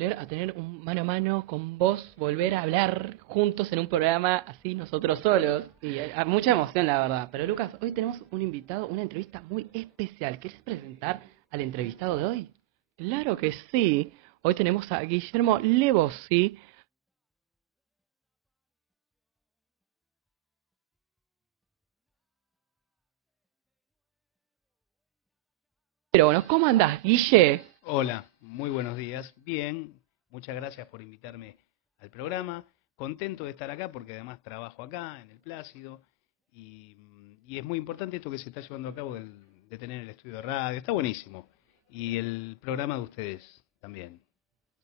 volver a tener un mano a mano con vos, volver a hablar juntos en un programa así nosotros solos. Y mucha emoción, la verdad. Pero Lucas, hoy tenemos un invitado, una entrevista muy especial. ¿Querés presentar al entrevistado de hoy? Claro que sí. Hoy tenemos a Guillermo Levosi. Pero bueno, ¿cómo andás, Guille? Hola, muy buenos días. Bien, muchas gracias por invitarme al programa. Contento de estar acá porque además trabajo acá en el Plácido y es muy importante esto que se está llevando a cabo de tener el estudio de radio. Está buenísimo. Y el programa de ustedes también, Ya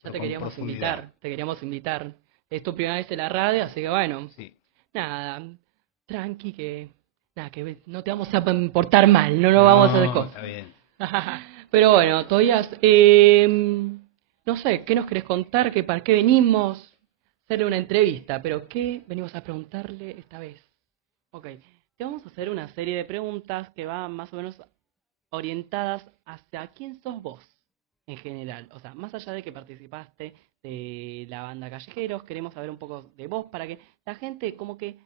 pero te con queríamos profundidad. invitar, te queríamos invitar. Es tu primera vez en la radio, así que bueno, Sí. nada, tranqui que... Nada, que no te vamos a portar mal, no nos vamos a hacer No, cosas. está bien. Pero bueno, todavía, no sé, ¿qué nos querés contar? ¿Que para qué venimos? Hacerle una entrevista, pero ¿qué venimos a preguntarle esta vez? Ok, te vamos a hacer una serie de preguntas que van más o menos orientadas hacia quién sos vos en general. O sea, más allá de que participaste de la banda Callejeros, queremos saber un poco de vos para que la gente como que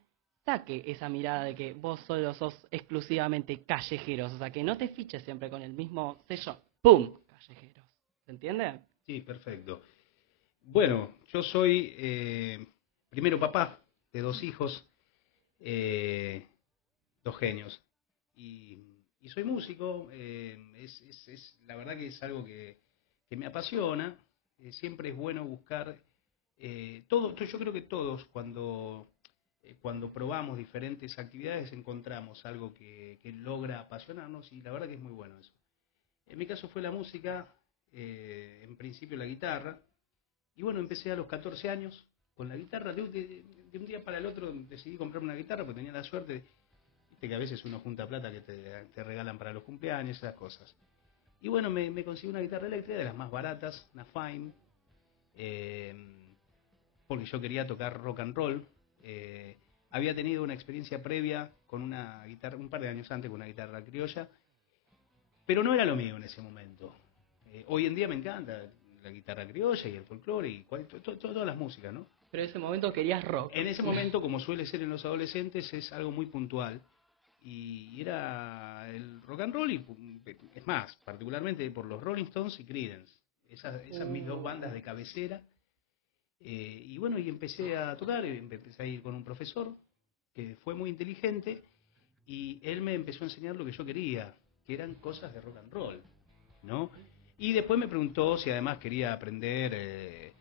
saque esa mirada de que vos solo sos exclusivamente callejeros. O sea, que no te fiches siempre con el mismo sello. ¡Pum! Callejeros. ¿Se entiende? Sí, perfecto. Bueno, yo soy primero papá de dos hijos, eh, dos genios. Y soy músico, la verdad que es algo que me apasiona. Siempre es bueno buscar yo creo que todos cuando probamos diferentes actividades encontramos algo que logra apasionarnos y la verdad que es muy bueno eso. En mi caso fue la música, en principio la guitarra, y bueno, empecé a los 14 años con la guitarra. De un día para el otro decidí comprarme una guitarra porque tenía la suerte. Viste que a veces uno junta plata que te regalan para los cumpleaños, esas cosas. Y bueno, me conseguí una guitarra eléctrica de las más baratas, una Fime, eh, porque yo quería tocar rock and roll. Había tenido una experiencia previa con una guitarra, un par de años antes, con una guitarra criolla, pero no era lo mío en ese momento. Hoy en día me encanta la guitarra criolla y el folclore y todas las músicas, ¿no? Pero en ese momento querías rock. En ese momento, como suele ser en los adolescentes, es algo muy puntual. Y era el rock and roll, y es más, particularmente por los Rolling Stones y Creedence. Esas mis dos bandas de cabecera. Y bueno, y empecé a tocar, empecé a ir con un profesor que fue muy inteligente y él me empezó a enseñar lo que yo quería, que eran cosas de rock and roll, ¿no? Y después me preguntó si además quería aprender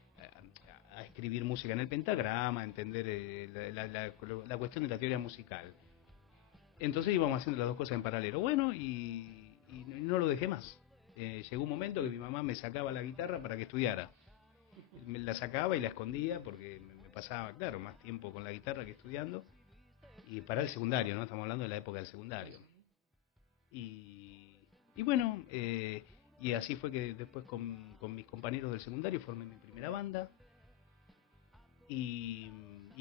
a escribir música en el pentagrama, a entender la cuestión de la teoría musical. Entonces íbamos haciendo las dos cosas en paralelo. Bueno, y no lo dejé más. Llegó un momento que mi mamá me sacaba la guitarra para que estudiara. Me la sacaba y la escondía porque me pasaba, claro, más tiempo con la guitarra que estudiando. Y para el secundario, ¿no? Estamos hablando de la época del secundario. Y bueno, y así fue que después con mis compañeros del secundario formé mi primera banda. Y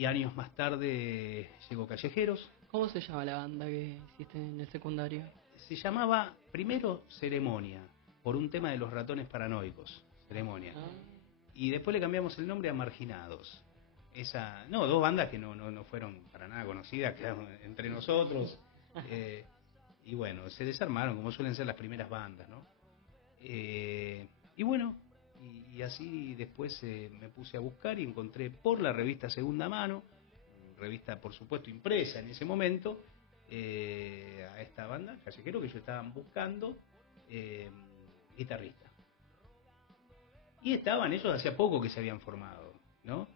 años más tarde llegó Callejeros. ¿Cómo se llama la banda que hiciste en el secundario? Se llamaba primero Ceremonia, por un tema de los ratones paranoicos, Ceremonia. Y después le cambiamos el nombre a Marginados. Dos bandas que no fueron para nada conocidas, quedaron entre nosotros. Y bueno, se desarmaron como suelen ser las primeras bandas, ¿no? Y bueno, y así después me puse a buscar y encontré por la revista Segunda Mano, revista por supuesto impresa en ese momento, a esta banda, Callejero, que ellos estaban buscando guitarrista. Y estaban ellos hacía poco que se habían formado, ¿no?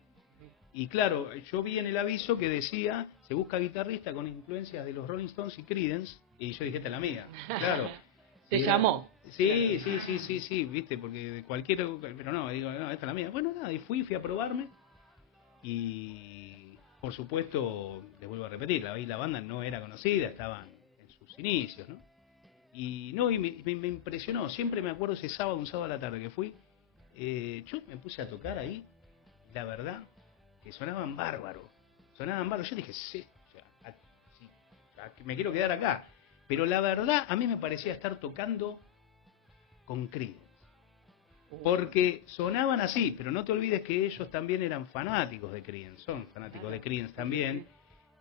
Y claro, yo vi en el aviso que decía, se busca guitarrista con influencias de los Rolling Stones y Creedence, y yo dije, esta es la mía, claro. ¿Te llamó? Sí, viste, porque de cualquier, pero no, digo, no, esta es la mía. Bueno, nada, y fui a probarme, y por supuesto, les vuelvo a repetir, la banda no era conocida, estaban en sus inicios, ¿no? Y no, y me impresionó, siempre me acuerdo ese sábado, un sábado a la tarde que fui, yo me puse a tocar ahí, la verdad, que sonaban bárbaros. Yo dije, sí, me quiero quedar acá. Pero la verdad, a mí me parecía estar tocando con Creedence. Porque sonaban así, pero no te olvides que ellos también eran fanáticos de Creedence, son fanáticos de Creedence también.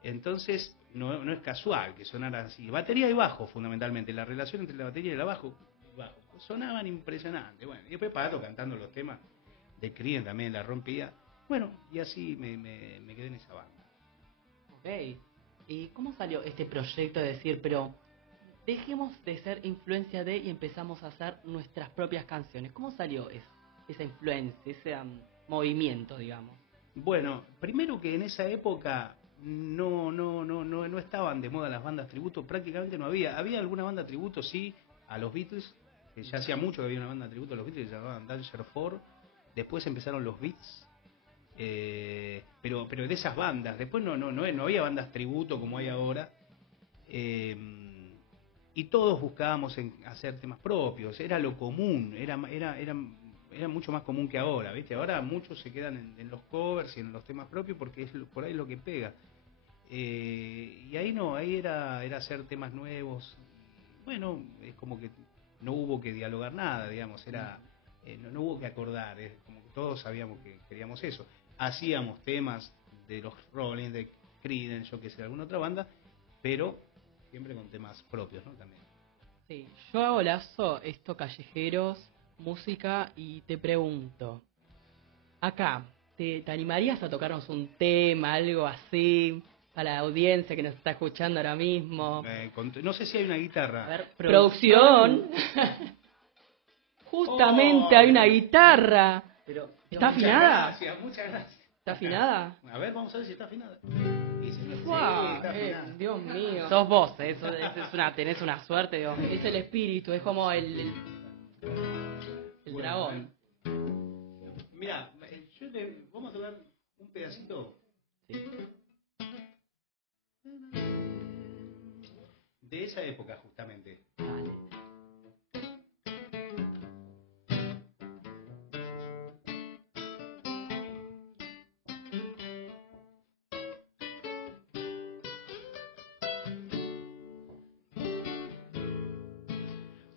Entonces, no es casual que sonaran así. Batería y bajo, fundamentalmente. La relación entre la batería y el bajo, sonaban impresionantes. Bueno, y después Pato cantando los temas de Creedence también la rompía. Bueno, y así me quedé en esa banda. Ok. ¿Y cómo salió este proyecto de decir, pero dejemos de ser influencia de y empezamos a hacer nuestras propias canciones? ¿Cómo salió esa influencia, ese movimiento, digamos? Bueno, primero que en esa época no estaban de moda las bandas tributo, prácticamente no había. Había alguna banda tributo, sí, a los Beatles, que ya hacía mucho que había una banda tributo a los Beatles que se llamaban Danger 4. Después empezaron los Beats, pero de esas bandas. Después no había bandas tributo como hay ahora. Y todos buscábamos hacer temas propios, era lo común, era mucho más común que ahora, ¿viste? Ahora muchos se quedan en los covers y en los temas propios porque es por ahí lo que pega. Y ahí no, ahí era hacer temas nuevos. Bueno, es como que no hubo que dialogar nada, digamos, no hubo que acordar, es como que todos sabíamos que queríamos eso. Hacíamos temas de los Rolling, de Creedence, yo que sé, de alguna otra banda, pero siempre con temas propios, ¿no? También. Sí, yo hago lazo esto callejeros, música, y te pregunto, acá, ¿te animarías a tocarnos un tema, algo así, para la audiencia que nos está escuchando ahora mismo? No sé si hay una guitarra. A ver, producción. Justamente hay una guitarra. Pero, ¿Está afinada? Muchas gracias. ¿Está afinada? A ver, vamos a ver si está afinada. Wow, Dios mío. Sos vos, tenés una suerte, Dios mío. Es el espíritu, es como el dragón. Mira, vamos a tocar un pedacito. Sí. De esa época, justamente. Dale.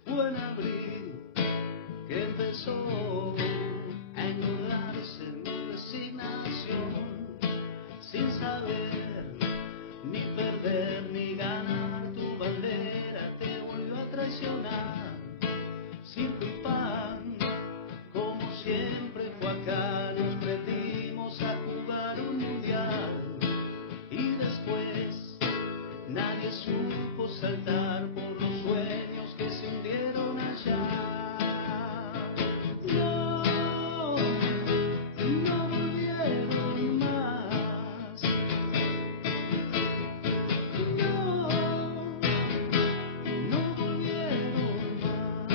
Fue en abril que empezó a engordarse mi resignación, sin saber ni perder ni ganar. Tu bandera te volvió a traicionar. Circo y pan, como siempre fue acá, nos prendimos a jugar un mundial y después nadie supo saltar por los sueños que se hundieron allá. No volvieron más. No volvieron más.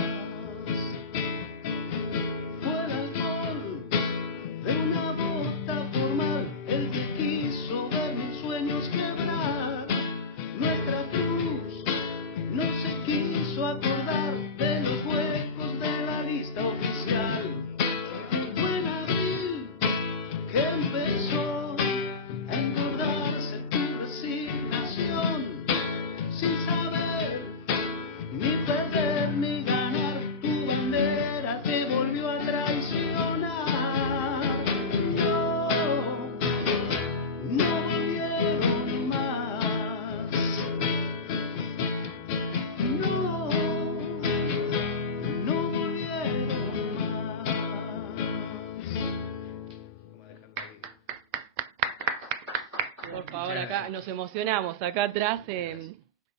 Fue el alcohol de una bota formal el que quiso ver mis sueños quebrar. Nuestra cruz no se quiso acordar de los huecos de la lista oficial. Fue en abril que empezó a engordarse tu resignación, sin saber ni perder ni ganar. Tu bandera te volvió a traicionar. No volvieron más. No volvieron más. Por favor, acá nos emocionamos. Acá atrás,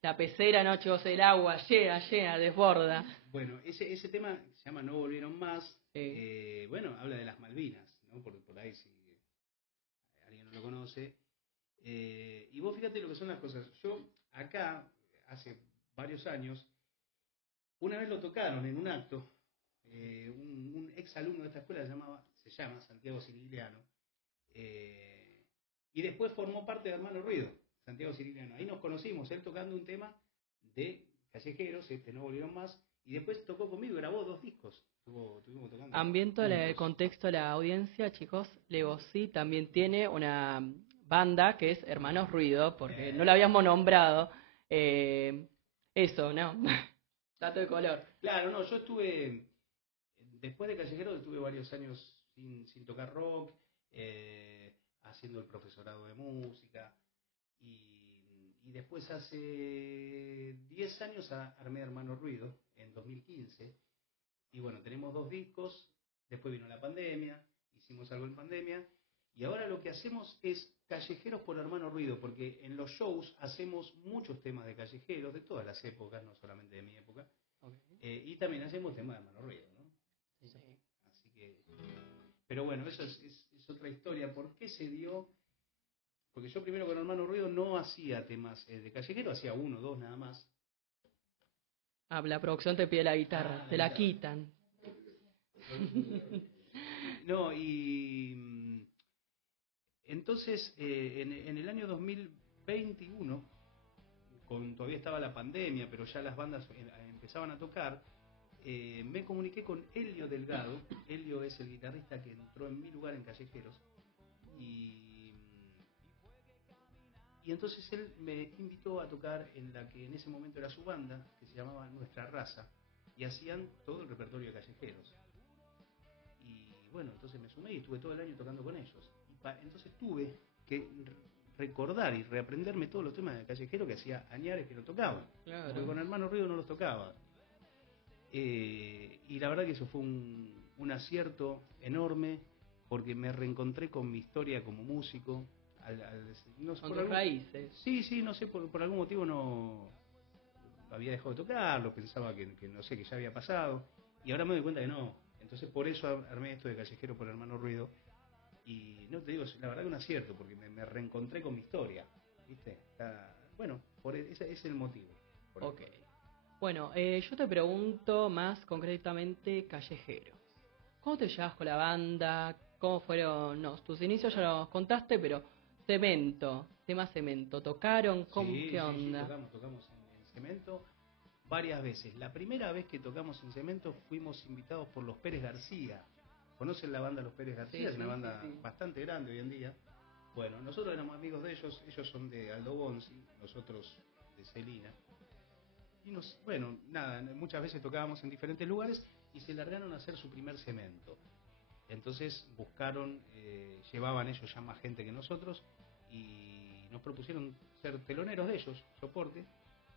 la pecera, no, chicos, el agua llena, desborda. Bueno, ese tema se llama No volvieron más. Sí. Bueno, habla de las Malvinas, ¿no? Por ahí si alguien no lo conoce. Y vos fíjate lo que son las cosas. Yo acá, hace varios años, una vez lo tocaron en un acto, un ex alumno de esta escuela se llama Santiago Sirigliano, y después formó parte de Hermano Ruido, Santiago Sirigliano. Ahí nos conocimos, él tocando un tema de Callejeros, No volvieron más, y después tocó conmigo, grabó 2 discos. Estuvimos tocando. Ambiento el contexto de la audiencia, chicos. Legosí también tiene una banda que es Hermanos Ruido, porque no la habíamos nombrado. Eso, ¿no? Dato de color. Claro, no, yo estuve después de Callejero estuve varios años sin tocar rock, haciendo el profesorado de música, y después hace 10 años armé Hermano Ruido, en 2015, y bueno, tenemos 2 discos, después vino la pandemia, hicimos algo en pandemia, y ahora lo que hacemos es Callejeros por Hermano Ruido, porque en los shows hacemos muchos temas de callejeros, de todas las épocas, no solamente de mi época, y también hacemos temas de Hermano Ruido, ¿no? Sí. Así que, pero bueno, eso es otra historia. ¿Por qué se dio? Porque yo primero con Hermano Ruido no hacía temas de callejero, hacía 1 o 2 nada más. La producción te pide la guitarra, te la quitan. No, y entonces en el año 2021, todavía estaba la pandemia, pero ya las bandas empezaban a tocar, me comuniqué con Elio Delgado. Elio es el guitarrista que entró en mi lugar en Callejeros, y entonces él me invitó a tocar en la que en ese momento era su banda, que se llamaba Nuestra Raza, y hacían todo el repertorio de Callejeros. Y bueno, entonces me sumé y estuve todo el año tocando con ellos. Entonces tuve que recordar y reaprenderme todos los temas de Callejero que hacía añares que no tocaba. Claro. Porque con Hermano Ruido no los tocaba. Y la verdad que eso fue un acierto enorme, porque me reencontré con mi historia como músico. No sé, Con tus raíces. Sí, no sé, por algún motivo no había dejado de tocarlo, pensaba que no sé, que ya había pasado, y ahora me doy cuenta que no. Entonces por eso armé esto de Callejero por Hermano Ruido, y no te digo, la verdad que un acierto, porque me reencontré con mi historia, ¿viste? Bueno, ese es el motivo. Ok. Bueno, yo te pregunto más concretamente Callejeros. ¿Cómo te llevas con la banda? ¿Cómo fueron? No, tus inicios ya los contaste, pero Cemento, tema Cemento, ¿tocaron? ¿Qué onda? Sí, tocamos en Cemento varias veces. La primera vez que tocamos en Cemento fuimos invitados por los Pérez García. ¿Conocen la banda Los Pérez García? Es una banda bastante grande hoy en día. Bueno, nosotros éramos amigos de ellos son de Aldo Bonzi, nosotros de Celina. Y bueno, nada, muchas veces tocábamos en diferentes lugares y se largaron a hacer su primer Cemento. Entonces buscaron, llevaban ellos ya más gente que nosotros, y nos propusieron ser teloneros de ellos, soporte,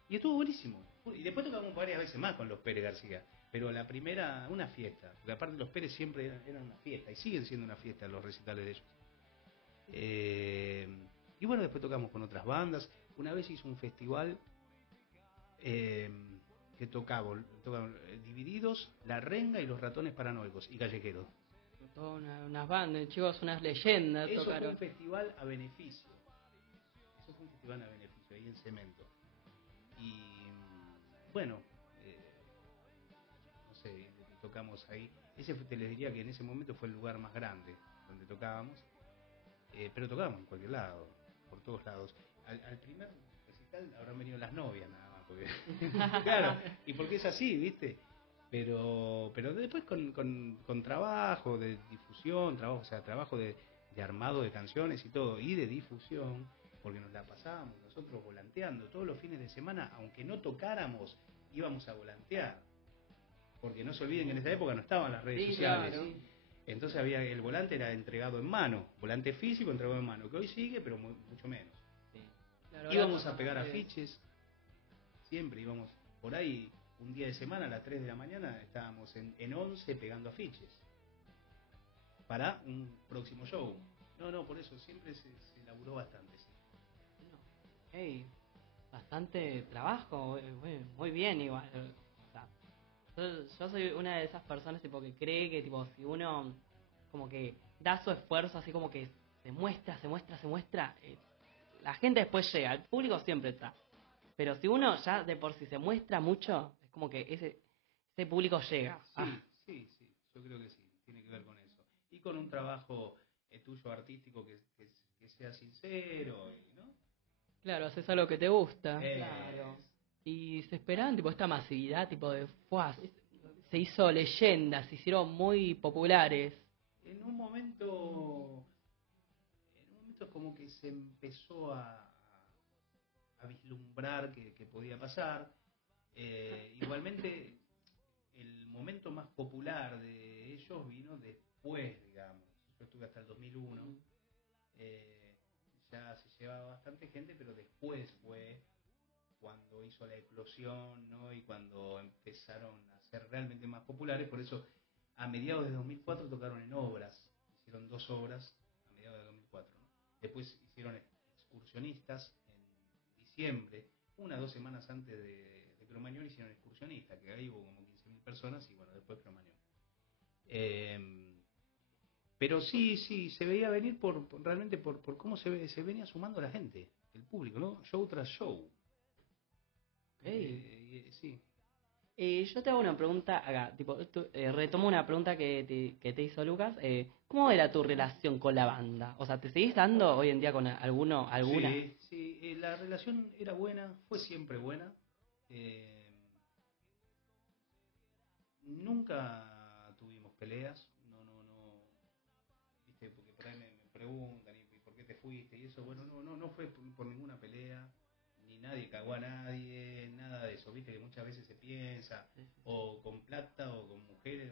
y estuvo buenísimo. Y después tocamos varias veces más con los Pérez García, pero la primera, una fiesta, porque aparte los Pérez siempre eran una fiesta, y siguen siendo una fiesta los recitales de ellos. Y bueno, después tocamos con otras bandas. Una vez hizo un festival que tocaban Divididos, La Renga y Los Ratones Paranoicos y Callejeros. Todas unas bandas, chicos, unas leyendas Eso tocaron. fue un festival a beneficio. Ahí en Cemento. Y bueno, no sé, tocamos ahí. Te les diría que en ese momento fue el lugar más grande donde tocábamos. Pero tocábamos en cualquier lado, por todos lados. Al primer recital habrán venido las novias nada más. Porque, claro, y porque es así, ¿viste? Pero después con trabajo de difusión, trabajo de armado de canciones y todo, y de difusión, porque nos la pasábamos nosotros volanteando todos los fines de semana, aunque no tocáramos, íbamos a volantear, porque no se olviden que en esa época no estaban las redes sociales. Claro. Entonces el volante era entregado en mano, volante físico entregado en mano, que hoy sigue, pero mucho menos. Claro, Íbamos a pegar afiches, siempre íbamos por ahí. Un día de semana a las 3 de la mañana estábamos en 11 pegando afiches para un próximo show. No, por eso siempre se laburó bastante. Sí. Hey, bastante trabajo, muy bien igual. O sea, yo soy una de esas personas tipo que cree que tipo si uno como que da su esfuerzo así como que se muestra, la gente después llega, el público siempre está. Pero si uno ya de por sí se muestra mucho, es como que ese público llega. Sí, yo creo que sí, tiene que ver con eso. Y con un trabajo tuyo artístico que sea sincero, ¿no? Claro, haces algo que te gusta. Claro. Y se esperaban tipo esta masividad, tipo de se hizo leyendas, se hicieron muy populares. En un momento como que se empezó a vislumbrar que podía pasar. Igualmente, el momento más popular de ellos vino después, digamos. Yo estuve hasta el 2001. Ya se llevaba bastante gente, pero después fue cuando hizo la eclosión, ¿no? Y cuando empezaron a ser realmente más populares. Por eso, a mediados de 2004 tocaron en obras. Hicieron 2 obras a mediados de 2004, ¿no? Después hicieron excursionistas en diciembre, 2 semanas antes de Cromañón hicieron excursionistas, que ahí hubo como 15.000 personas y bueno, después Cromañón. Pero sí, se veía venir realmente por cómo se venía sumando la gente, el público, ¿no? Show tras show. Sí. Yo te hago una pregunta acá, tipo, retomo una pregunta que te hizo Lucas. ¿Cómo era tu relación con la banda? O sea, ¿te seguís dando hoy en día con alguna? Sí, la relación era buena, fue siempre buena. Nunca tuvimos peleas, no, viste, porque por ahí me preguntan, ¿y por qué te fuiste? Y eso, bueno, no fue por ninguna pelea, ni nadie cagó a nadie, nada de eso, viste, que muchas veces se piensa, o con plata o con mujeres,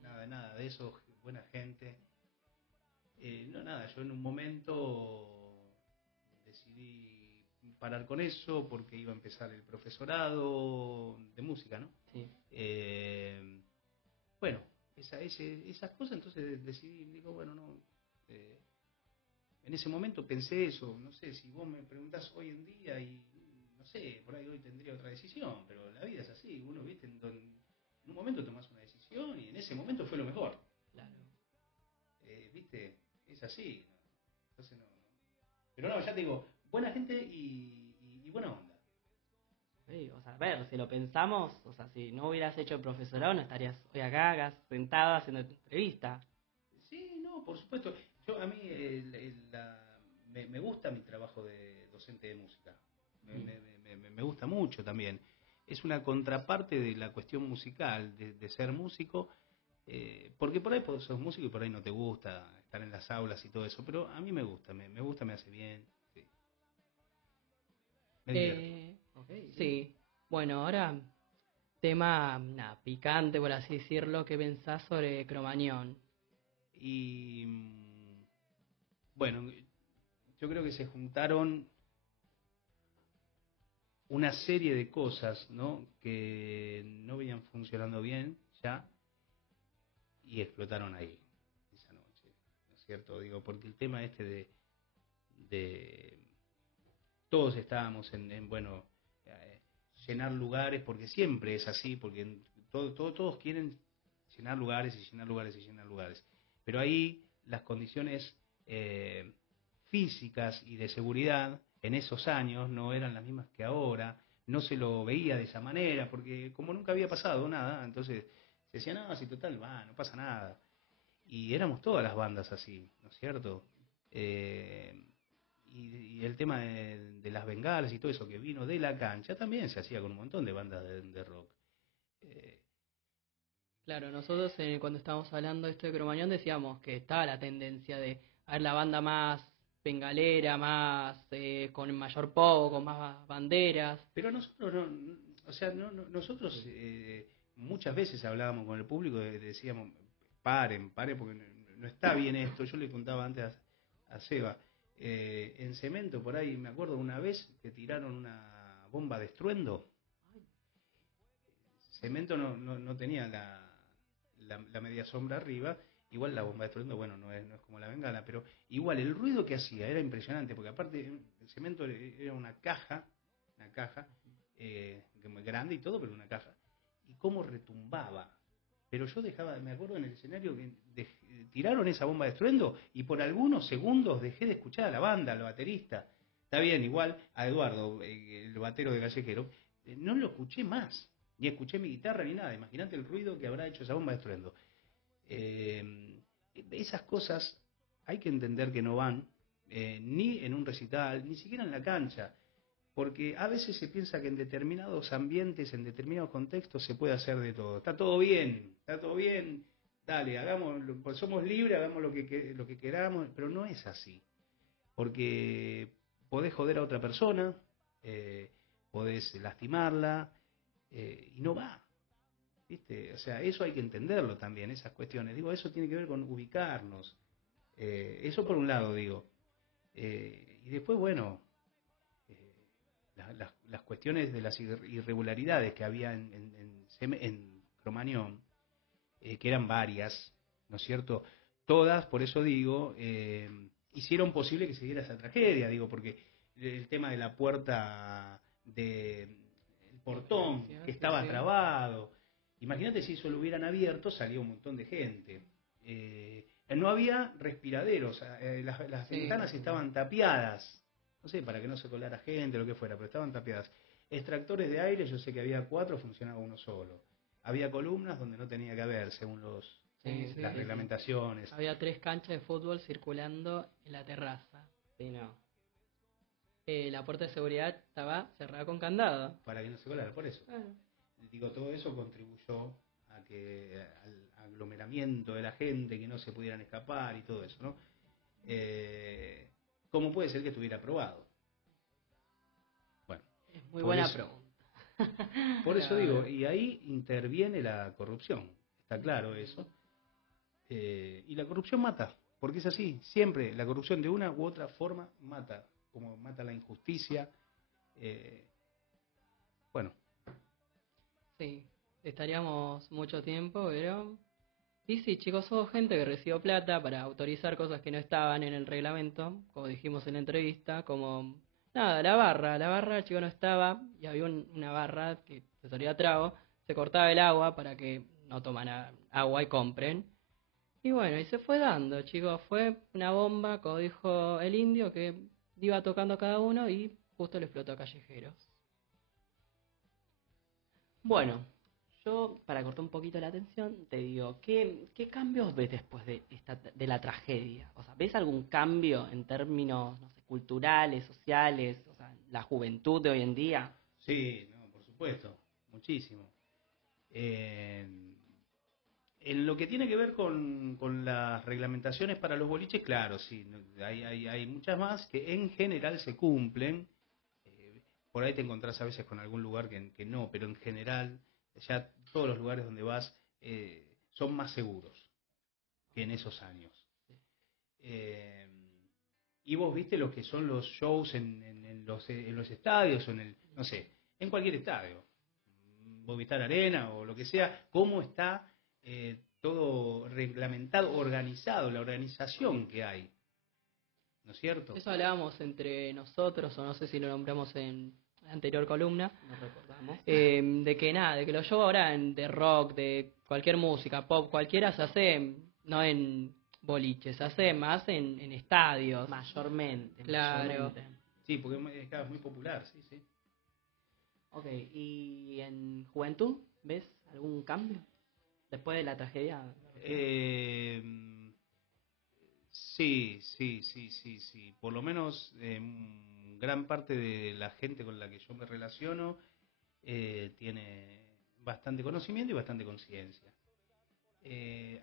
nada de eso, buena gente. Nada, yo en un momento decidí parar con eso porque iba a empezar el profesorado de música, ¿no? Sí. Bueno, esas cosas, entonces decidí, digo, bueno, no. En ese momento pensé eso, no sé, si vos me preguntás hoy en día y no sé, por ahí hoy tendría otra decisión, pero la vida es así, uno, viste, en un momento tomás una decisión y en ese momento fue lo mejor. Claro. Viste, es así, ¿no? Entonces no. Pero no, ya te digo, buena gente y buena onda. Sí, o sea, a ver, si lo pensamos, o sea, si no hubieras hecho el profesorado, no estarías hoy acá, sentado haciendo tu entrevista. Sí, no, por supuesto. A mí me gusta mi trabajo de docente de música. Me gusta mucho también. Es una contraparte de la cuestión musical, de ser músico, porque por ahí sos músico y por ahí no te gusta estar en las aulas y todo eso, pero a mí me gusta, me gusta, me hace bien. Sí. Me divierto. Okay, Sí. Bueno, ahora tema picante, por así decirlo. ¿Qué pensás sobre Cromañón? Y bueno, yo creo que se juntaron una serie de cosas, ¿no? Que no venían funcionando bien ya y explotaron ahí esa noche, ¿no es cierto? Digo, porque el tema de todos estábamos bueno, llenar lugares, porque siempre es así, porque todos quieren llenar lugares y llenar lugares y llenar lugares, pero ahí las condiciones físicas y de seguridad en esos años no eran las mismas que ahora, no se lo veía de esa manera, porque como nunca había pasado nada, entonces se decía, no, si total, no pasa nada. Y éramos todas las bandas así, ¿no es cierto? Y el tema de las bengalas y todo eso que vino de la cancha también se hacía con un montón de bandas de rock. Claro, nosotros cuando estábamos hablando de esto de Cromañón decíamos que estaba la tendencia de a ver la banda más bengalera, más con mayor pogo, con más banderas. Pero nosotros o sea, nosotros muchas veces hablábamos con el público, decíamos, paren, porque no está bien esto. Yo le contaba antes a Seba, en Cemento, por ahí, me acuerdo una vez que tiraron una bomba de estruendo. Cemento no tenía la media sombra arriba, igual la bomba de estruendo, bueno, no es como la bengala, pero igual el ruido que hacía era impresionante, porque aparte el Cemento era una caja grande y todo, pero una caja, y cómo retumbaba. Pero yo me acuerdo en el escenario que tiraron esa bomba de estruendo y por algunos segundos dejé de escuchar a la banda, al baterista. Está bien, igual a Eduardo, el batero de Callejero, no lo escuché más, ni escuché mi guitarra ni nada. Imagínate el ruido que habrá hecho esa bomba de estruendo. Esas cosas hay que entender que no van ni en un recital, ni siquiera en la cancha. Porque a veces se piensa que en determinados ambientes, en determinados contextos, se puede hacer de todo. Está todo bien, dale, hagamos, pues somos libres, hagamos lo que queramos, pero no es así. Porque podés joder a otra persona, podés lastimarla, y no va. ¿viste? O sea, eso hay que entenderlo también, esas cuestiones. Digo, eso tiene que ver con ubicarnos. Eso por un lado, digo. Y después, bueno, las cuestiones de las irregularidades que había en Cromañón, que eran varias, ¿no es cierto? Todas, por eso digo, hicieron posible que se diera esa tragedia, digo, porque el tema de la puerta el portón que estaba trabado, imagínate si eso lo hubieran abierto, salía un montón de gente. No había respiraderos, las ventanas estaban tapiadas, no sé, para que no se colara gente, lo que fuera, pero estaban tapiadas. Extractores de aire, yo sé que había 4, funcionaba uno solo. Había columnas donde no tenía que haber, según las reglamentaciones. Había 3 canchas de fútbol circulando en la terraza. Sí, no. La puerta de seguridad estaba cerrada con candado. Para que no se colara, por eso. Digo, todo eso contribuyó a que al aglomeramiento de la gente, que no se pudieran escapar y todo eso, ¿no? ¿Cómo puede ser que estuviera aprobado? Bueno, es muy buena pregunta. Por eso digo, y ahí interviene la corrupción, está claro eso. Y la corrupción mata, porque es así, siempre la corrupción de una u otra forma mata, como mata la injusticia. Bueno. Sí, estaríamos mucho tiempo, pero... Y sí, chicos, somos gente que recibió plata para autorizar cosas que no estaban en el reglamento, como dijimos en la entrevista, como... Nada, la barra, el chico no estaba, y había una barra que se servía trago, se cortaba el agua para que no toman agua y compren. Y bueno, y se fue dando, chicos, fue una bomba, como dijo el indio, que iba tocando a cada uno y justo le explotó a Callejeros. Bueno, yo, para cortar un poquito la atención, te digo, ¿qué cambios ves después de la tragedia? O sea, ¿ves algún cambio en términos, no sé, culturales, sociales, o sea, la juventud de hoy en día? Sí, no, por supuesto, muchísimo. En lo que tiene que ver con las reglamentaciones para los boliches, claro, sí, hay muchas más que en general se cumplen. Por ahí te encontrás a veces con algún lugar que no, pero en general ya todos los lugares donde vas son más seguros que en esos años. Y vos viste lo que son los shows en los estadios o no sé, en cualquier estadio, Movistar Arena o lo que sea, cómo está todo reglamentado, organizado, la organización que hay, ¿no es cierto? Eso hablábamos entre nosotros, o no sé si lo nombramos en la anterior columna, No recordamos. de que nada, de que los shows ahora de rock, de cualquier música, pop, cualquiera se hace no en boliches, se hace más en estadios. Mayormente. Claro. Sí, porque es cada vez muy popular, sí, sí. Ok, ¿y en juventud ves algún cambio después de la tragedia? Sí. Por lo menos gran parte de la gente con la que yo me relaciono tiene bastante conocimiento y bastante conciencia.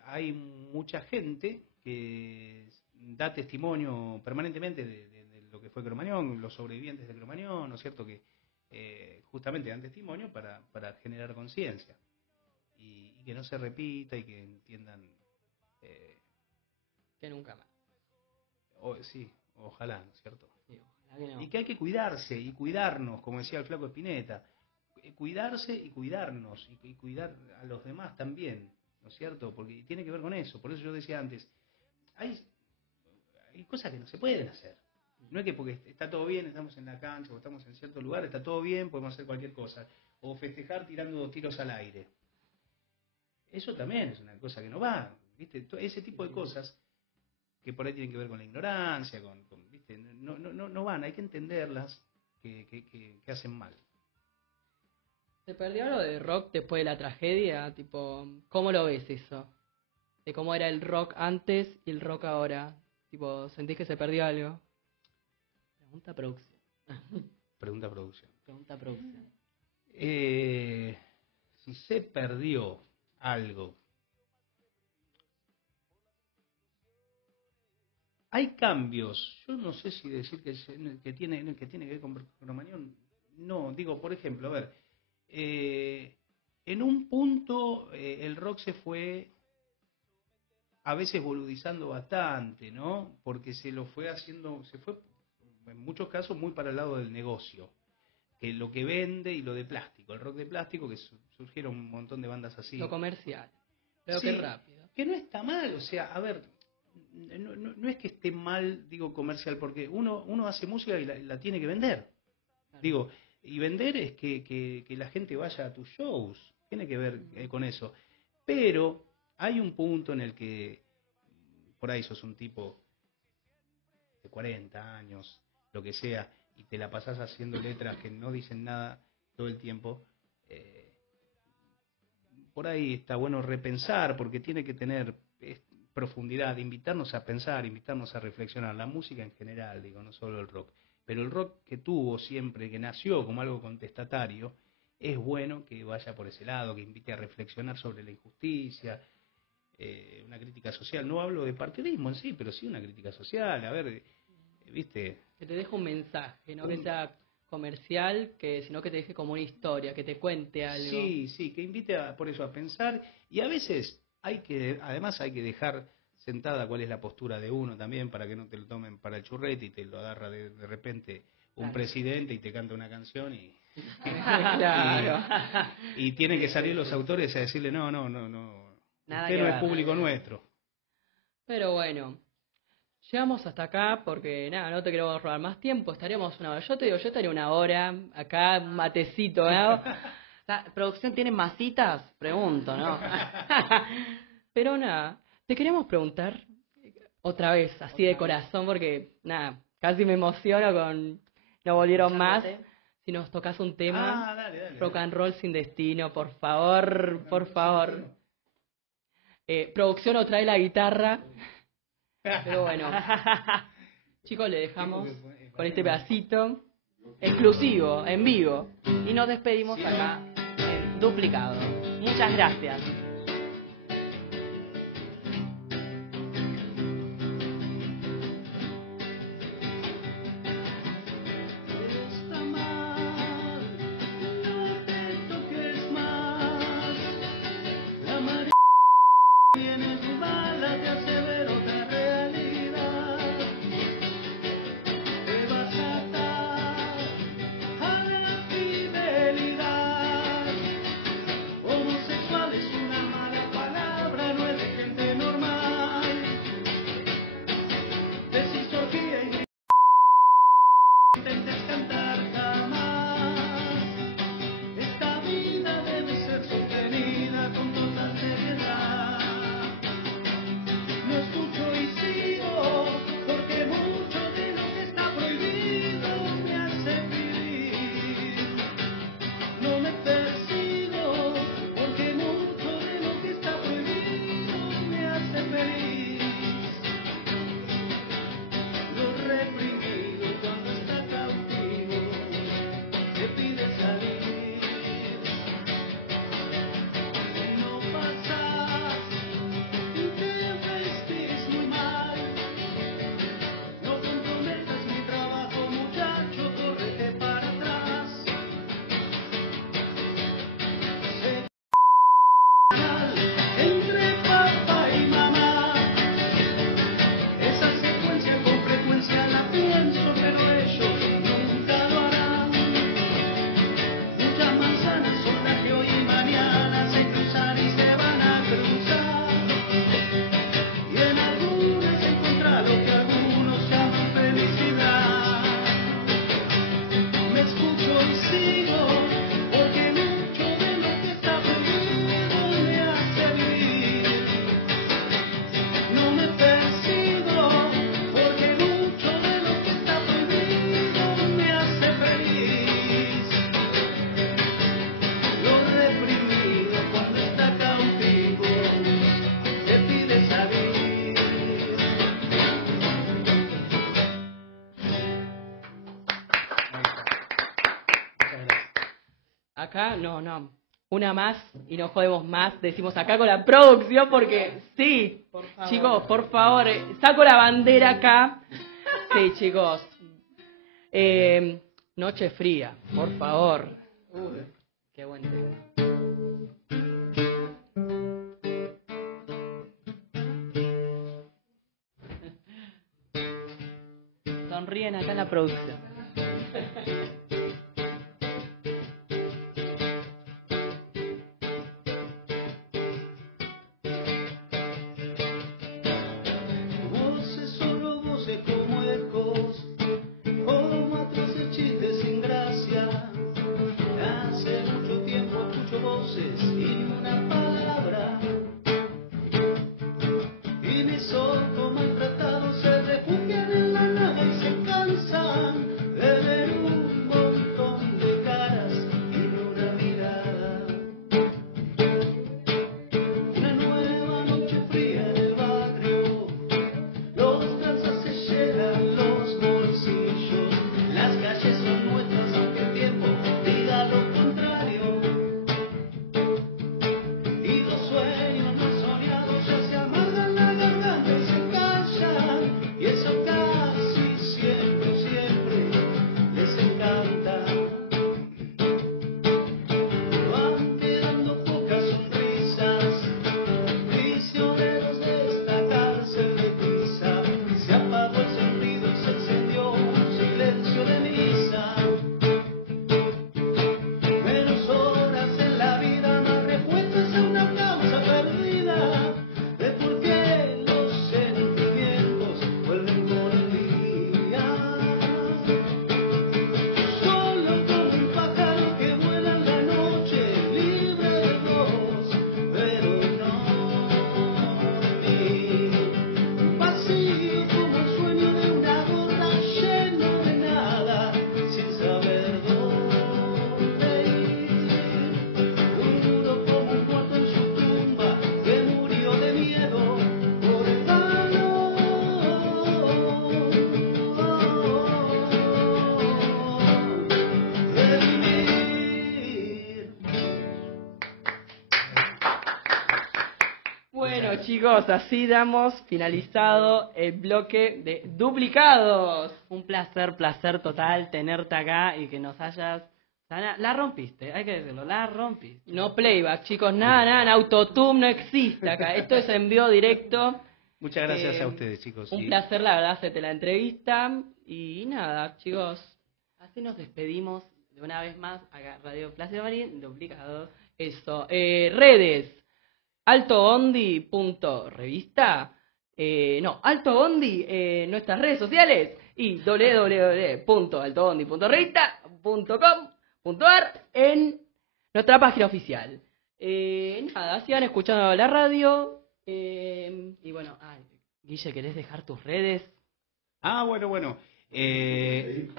Hay mucha gente que da testimonio permanentemente de lo que fue Cromañón, los sobrevivientes de Cromañón, ¿no es cierto? Que justamente dan testimonio para generar conciencia y que no se repita y que entiendan Que nunca más. Sí, ojalá, ¿no es cierto? Sí, ojalá que no. Y que hay que cuidarse y cuidarnos, como decía el flaco Spinetta, cuidarse y cuidarnos y cuidar a los demás también, ¿no es cierto? Porque tiene que ver con eso. Por eso yo decía antes, hay cosas que no se pueden hacer. No es que porque está todo bien, estamos en la cancha o estamos en cierto lugar, está todo bien, podemos hacer cualquier cosa. O festejar tirando tiros al aire. Eso también es una cosa que no va, ¿viste? Ese tipo de cosas que por ahí tienen que ver con la ignorancia, ¿viste? No van, hay que entenderlas que hacen mal. ¿Se perdió algo de rock después de la tragedia? Tipo, ¿cómo lo ves eso? De cómo era el rock antes y el rock ahora. Tipo, ¿sentís que se perdió algo? Pregunta producción. Pregunta producción. Pregunta producción. Si se perdió algo. Hay cambios. Yo no sé si decir que tiene que ver con Cromañón. No, digo, por ejemplo, a ver, en un punto el rock se fue a veces boludizando bastante, ¿no? Porque se fue en muchos casos muy para el lado del negocio, que lo que vende y lo de plástico, el rock de plástico, que surgieron un montón de bandas así. Lo comercial, pero sí, que rápido. Que no está mal, o sea, a ver, no es que esté mal, digo, comercial, porque uno hace música y la tiene que vender. Claro. Digo, y vender es que la gente vaya a tus shows, tiene que ver con eso. Pero hay un punto en el que por ahí sos un tipo de 40 años, lo que sea, y te la pasás haciendo letras que no dicen nada todo el tiempo. Por ahí está bueno repensar, porque tiene que tener profundidad, invitarnos a pensar, invitarnos a reflexionar. La música en general, digo, no solo el rock. Pero el rock que tuvo siempre, que nació como algo contestatario, es bueno que vaya por ese lado, que invite a reflexionar sobre la injusticia, una crítica social. No hablo de partidismo en sí, pero sí una crítica social. A ver, ¿viste? Que te deje un mensaje, no que sea comercial, sino que te deje como una historia, que te cuente algo. Sí, que invite por eso a pensar. Y a veces además hay que dejar sentada cuál es la postura de uno también, para que no te lo tomen para el churrete y te lo agarra de repente un presidente y te canta una canción y claro. y tienen que salir los autores a decirle no, nada, usted no es público nuestro. Pero bueno, llegamos hasta acá porque nada, no te queremos robar más tiempo, estaríamos una hora. Yo te digo, yo estaría una hora acá, un matecito, ¿no? ¿La producción tiene masitas? Pregunto, ¿no? Pero nada, te queríamos preguntar otra vez, así de corazón, porque nada, casi me emociono con No Volvieron Más. Si nos tocas un tema, dale, rock and roll sin destino, por favor, por favor. Producción o trae la guitarra. Pero bueno, chicos, le dejamos con este pedacito exclusivo, en vivo. Y nos despedimos acá en Duplicado. Muchas gracias. Acá, no, una más y no jodemos más, decimos acá con la producción porque sí, chicos, por favor, saco la bandera acá. Sí, chicos. Noche fría, por favor. Qué buen tema. sonríen acá en la producción. Voces, solo voces como ecos, como atrás de chistes sin gracia. Hace mucho tiempo escucho voces y una palabra. Y mis ojos maltratados se refugian en la nada y se cansan de ver un montón de caras y una mirada. Una nueva noche fría en el barrio, los brazos se llenan los bolsillos, las calles son nuestras aunque el tiempo diga lo contrario. Y los sueños no soñados ya se amargan la garganta y se callan, y eso casi siempre, siempre les encanta. Van quedando pocas sonrisas, prisioneros de esta cárcel de tiza. Se apagó el sonido y se encendió un silencio de misa. Menos horas en la vida, más respuestas a una causa perdida, de por qué los sentimientos vuelven con el día. Solo como un pájaro que vuela en la noche, libre de voz, pero no de mí. Vacío como el sueño de una gorra, lleno de nada, sin saber dónde ir. Duro como un muerto en su tumba, que murió de miedo por el calor de vivir. Bueno, chicos, así damos finalizado el bloque de duplicados. Un placer total tenerte acá y que nos hayas... La rompiste, hay que decirlo, la rompiste. No playback, chicos, nada, en autotune no existe acá. Esto es en vivo directo. Muchas gracias a ustedes, chicos. Un Y placer, la verdad, hacerte la entrevista. Y nada, chicos. Así nos despedimos de una vez más acá, Radio Plácido Marín, duplicados. Eso. Redes. Altoondi.revista. No, Altoondi, nuestras redes sociales. Y www.altoondi.revista.com.ar en nuestra página oficial. Nada, sigan escuchando la radio. Y bueno, Guille, ¿querés dejar tus redes? bueno. Sí,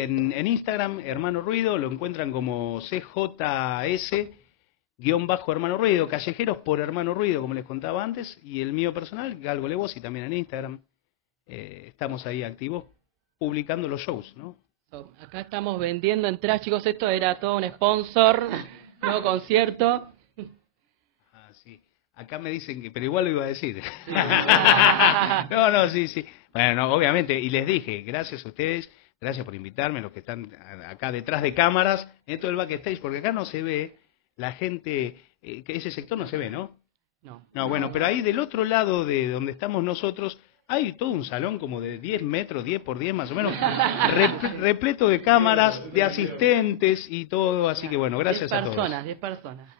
en Instagram, Hermano Ruido, lo encuentran como CJS-Hermano Ruido, Callejeros por Hermano Ruido, como les contaba antes, y el mío personal, Galgo Levosi, también en Instagram. Estamos ahí activos publicando los shows, ¿no? Acá estamos vendiendo entradas, chicos. Esto era todo un sponsor, nuevo concierto. Ah, sí. Acá me dicen que, pero igual lo iba a decir. No, sí. Bueno, no, obviamente, y les dije, gracias a ustedes, gracias por invitarme, los que están acá detrás de cámaras, en todo el backstage, porque acá no se ve la gente, que ese sector no se ve, ¿no? No, bueno, pero ahí del otro lado de donde estamos nosotros, hay todo un salón como de 10 metros, 10 por 10 más o menos, repleto de cámaras, de asistentes y todo, así que bueno, gracias a todos. 10 personas.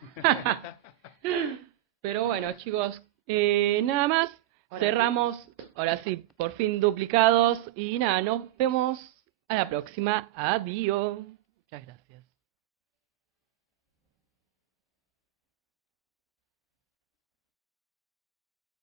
Pero bueno, chicos, nada más. Cerramos, ahora sí, por fin duplicados. Y nada, nos vemos a la próxima. Adiós. Muchas gracias.